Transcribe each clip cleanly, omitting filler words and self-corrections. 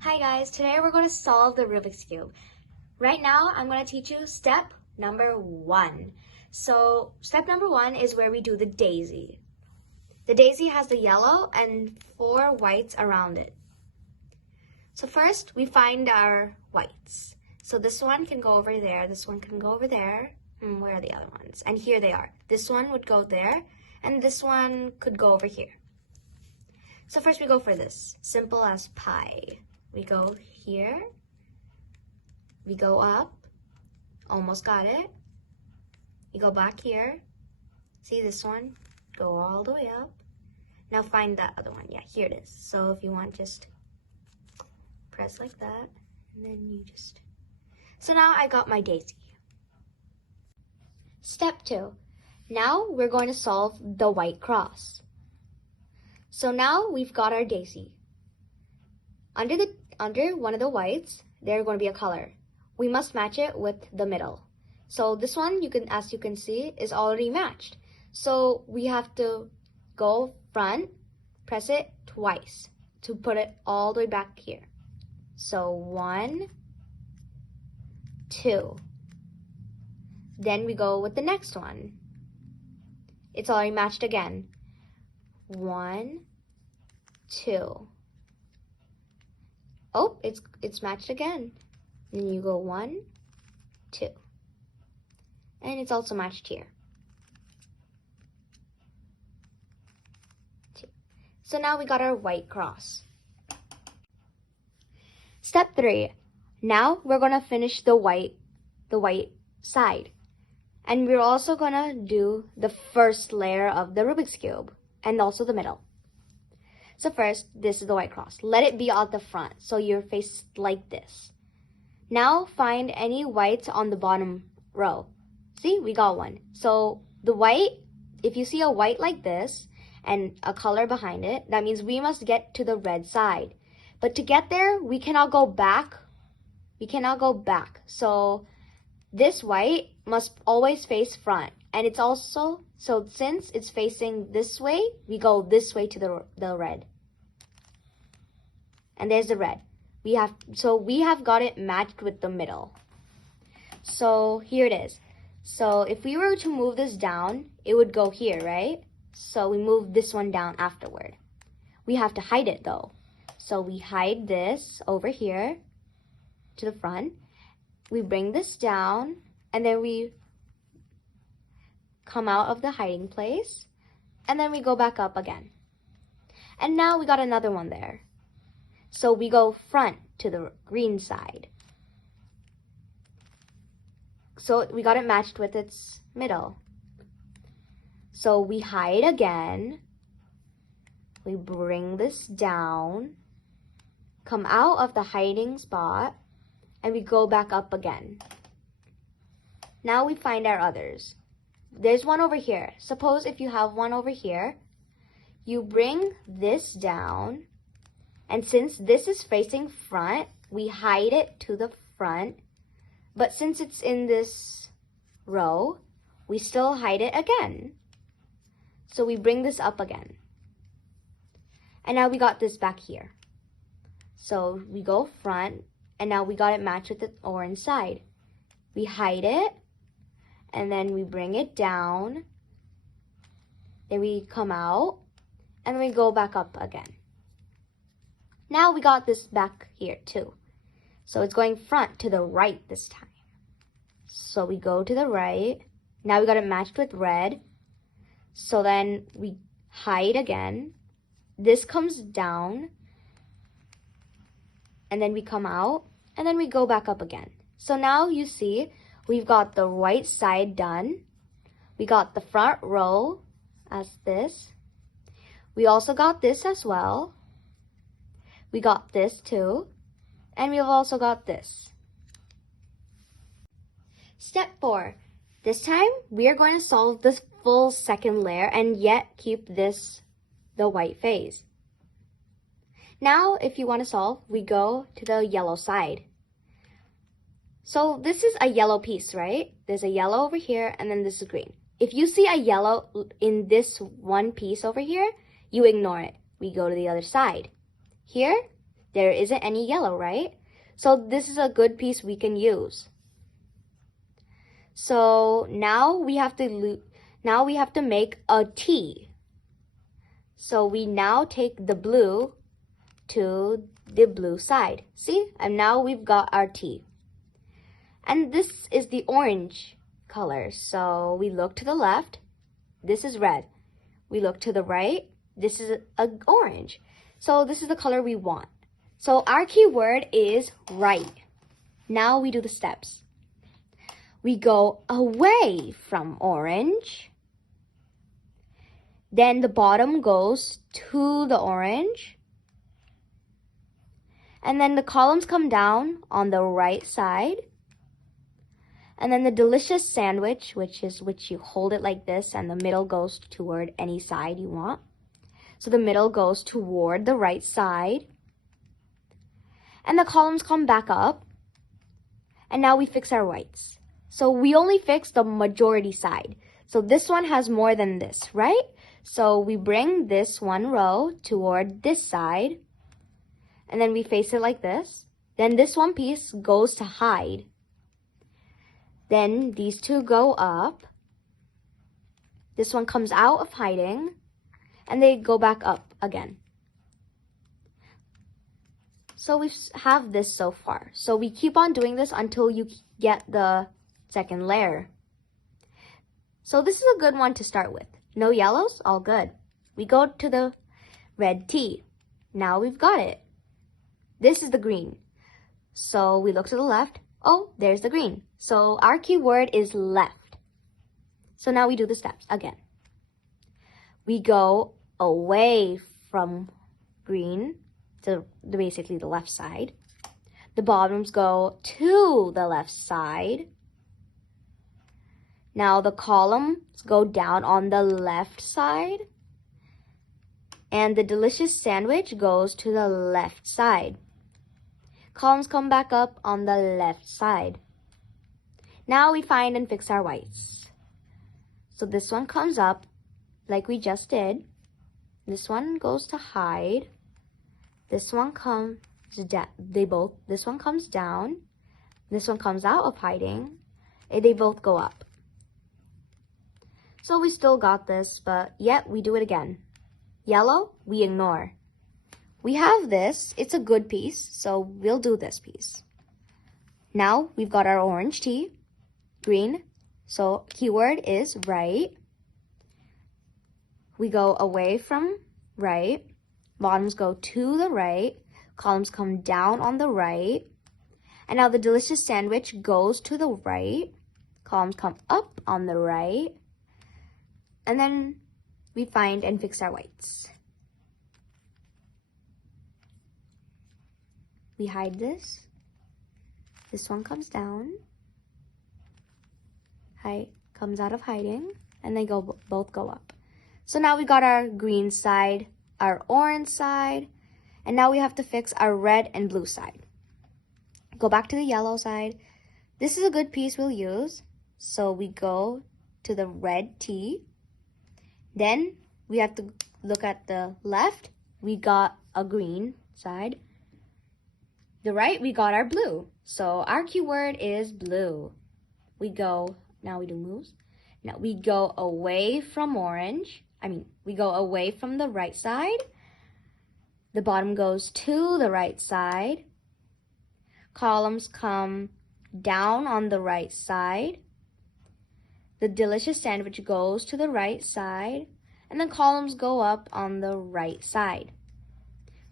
Hi guys, today we're going to solve the Rubik's Cube. Right now, I'm going to teach you step number 1. So, step number 1 is where we do the daisy. The daisy has the yellow and 4 whites around it. So first, we find our whites. So this one can go over there, this one can go over there, and where are the other ones? And here they are. This one would go there, and this one could go over here. So first we go for this, simple as pie. We go here, we go up, almost got it. We go back here, see this one, go all the way up. Now find that other one, yeah, here it is. So if you want, just press like that, and then you just, so now I got my daisy. Step 2, now we're going to solve the white cross. So now we've got our daisy. Under one of the whites, there's going to be a color. We must match it with the middle. So this one, as you can see, is already matched. So we have to go front, press it twice to put it all the way back here. So 1, 2. Then we go with the next one. It's already matched again. 1, 2. Oh, it's matched again. Then you go 1, 2. And it's also matched here. 2. So now we got our white cross. Step 3. Now we're gonna finish the white side. And we're also gonna do the first layer of the Rubik's Cube and also the middle. So first, this is the white cross. Let it be at the front, so your face like this. Now find any whites on the bottom row. See, we got one. So the white, if you see a white like this and a color behind it, that means we must get to the red side. But to get there, we cannot go back. We cannot go back. So this white must always face front. And it's also, so since it's facing this way, we go this way to the red. And there's the red. We have got it matched with the middle. So here it is. So if we were to move this down, it would go here, right? So we move this one down afterward. We have to hide it though. So we hide this over here to the front. We bring this down, and then we come out of the hiding place, and then we go back up again. And now we got another one there. So we go front to the green side. So we got it matched with its middle. So we hide again. We bring this down, come out of the hiding spot, and we go back up again. Now we find our others. There's one over here. Suppose if you have one over here, you bring this down, and since this is facing front, we hide it to the front. But since it's in this row, we still hide it again. So we bring this up again. And now we got this back here. So we go front, and now we got it matched with the orange side. We hide it, and then we bring it down, then we come out, and then we go back up again. Now we got this back here too. So it's going front to the right this time. So we go to the right. Now we got it matched with red. So then we hide again. This comes down, and then we come out, and then we go back up again. So now you see, we've got the right side done. We got the front row as this. We also got this as well. We got this too. And we've also got this. Step 4. This time, we are going to solve this full second layer and yet keep this the white phase. Now, if you want to solve, we go to the yellow side. So this is a yellow piece, right? There's a yellow over here, and then this is green. If you see a yellow in this one piece over here, you ignore it. We go to the other side. Here, There isn't any yellow, right? So this is a good piece we can use. So now we have to make a T. So we now take the blue to the blue side. See? And now we've got our T. And this is the orange color. So we look to the left. This is red. We look to the right. This is an orange. So this is the color we want. So our keyword is right. Now we do the steps. We go away from orange. Then the bottom goes to the orange. And then the columns come down on the right side. And then the delicious sandwich, which you hold it like this and the middle goes toward any side you want. So the middle goes toward the right side. And the columns come back up. And now we fix our whites. So we only fix the majority side. So this one has more than this, right? So we bring this one row toward this side. And then we face it like this. Then this one piece goes to hide. Then these two go up. This one comes out of hiding. And they go back up again. So we have this so far. So we keep on doing this until you get the second layer. So this is a good one to start with. No yellows? All good. We go to the red T. Now we've got it. This is the green. So we look to the left. Oh, there's the green. So our keyword is left. So now we do the steps again. We go away from green to basically the left side. The bottoms go to the left side. Now the columns go down on the left side. And the delicious sandwich goes to the left side. Columns come back up on the left side. Now we find and fix our whites. So this one comes up like we just did. This one goes to hide. This one comes down. This one comes down. This one comes out of hiding. And they both go up. So we still got this, but yet we do it again. Yellow, we ignore. We have this. It's a good piece, so we'll do this piece. Now we've got our orange T, green. So keyword is right. We go away from right. Bottoms go to the right. Columns come down on the right. And now the delicious sandwich goes to the right. Columns come up on the right. And then we find and fix our whites. We hide this. This one comes down. Comes out of hiding. And they both go up. So now we got our green side, our orange side. And now we have to fix our red and blue side. Go back to the yellow side. This is a good piece we'll use. So we go to the red T. Then we have to look at the left. We got a green side. The right, we got our blue. So our keyword is blue. Now we do moves. Now we go away from orange. We go away from the right side. The bottom goes to the right side. Columns come down on the right side. The delicious sandwich goes to the right side. And the columns go up on the right side.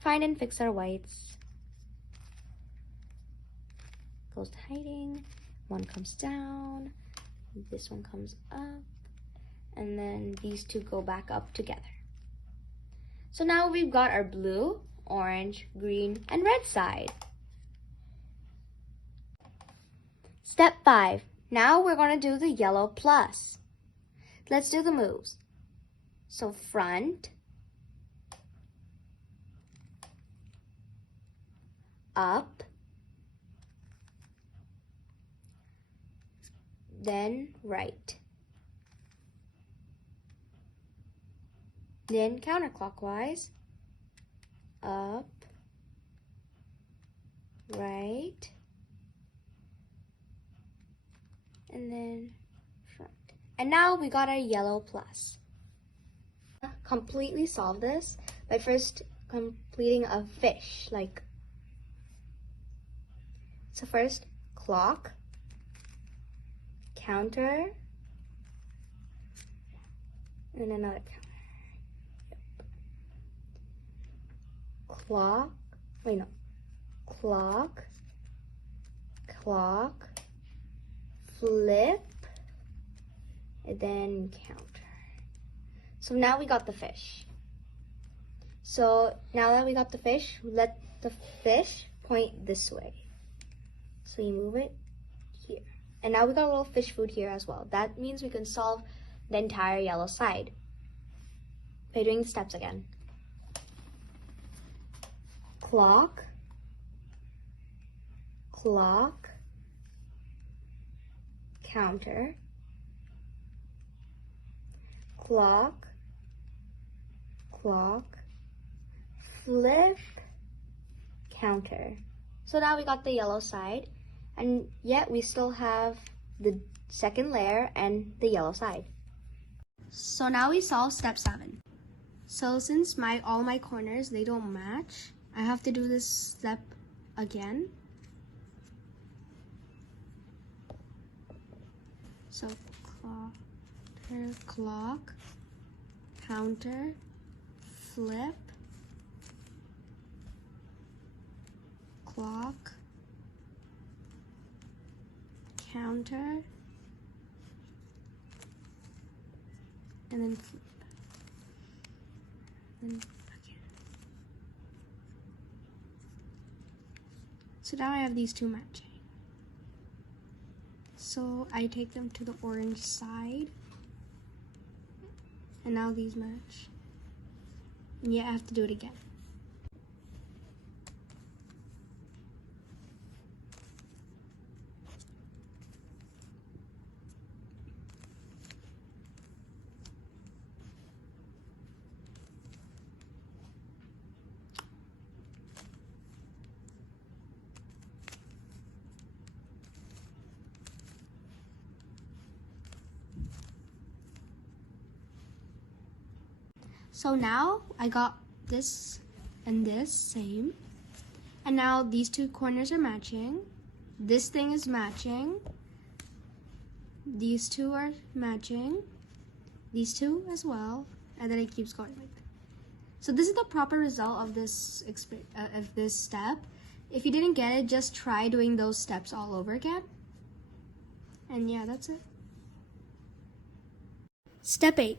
Find and fix our whites. Goes to hiding. One comes down. This one comes up. And then these two go back up together. So now we've got our blue, orange, green, and red side. Step 5. Now we're going to do the yellow plus. Let's do the moves. So front, up, then right. Then counterclockwise, up, right, and then front. And now we got our yellow plus. Completely solve this by first completing a fish, like, so first clock, counter, and another counter. Clock, wait no, clock, clock, flip, and then counter. So now we got the fish. So now that we got the fish, let the fish point this way. So you move it here. And now we got a little fish food here as well. That means we can solve the entire yellow side by doing the steps again. Clock, clock, counter, clock, clock, flip, counter. So now we got the yellow side, and yet we still have the second layer and the yellow side. So now we solve step 7. So since all my corners, they don't match, I have to do this step again. So clock, counter, flip, clock, counter, and then flip. And again. So now I have these two matching. So I take them to the orange side, and now these match. And yet I have to do it again. So now I got this and this same. And now these two corners are matching. This thing is matching. These two are matching. These two as well. And then it keeps going like that. So this is the proper result of this step. If you didn't get it, just try doing those steps all over again. And yeah, that's it. Step 8.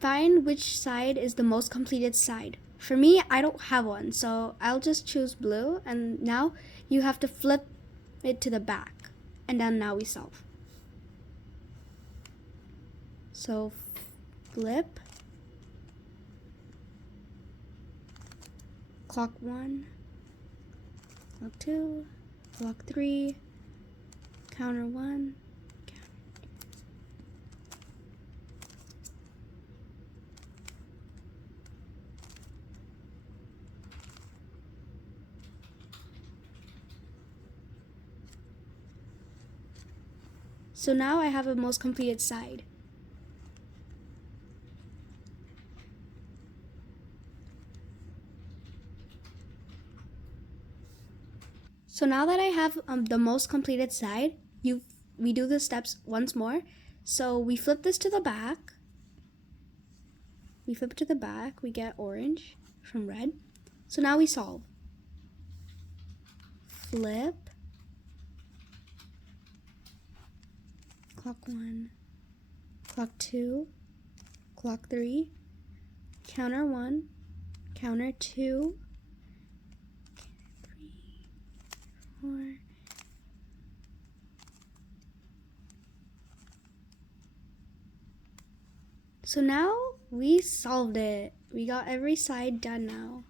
Find which side is the most completed side. For me, I don't have one, so I'll just choose blue, and now you have to flip it to the back, and then now we solve. So flip, clock 1, clock 2, clock 3, counter 1, so now I have a most completed side. So now that I have the most completed side, we do the steps once more. So we flip this to the back. We flip it to the back, we get orange from red. So now we solve. Flip, clock 1, clock 2, clock 3, counter 1, counter 2, 3, 4. So now we solved it. We got every side done now.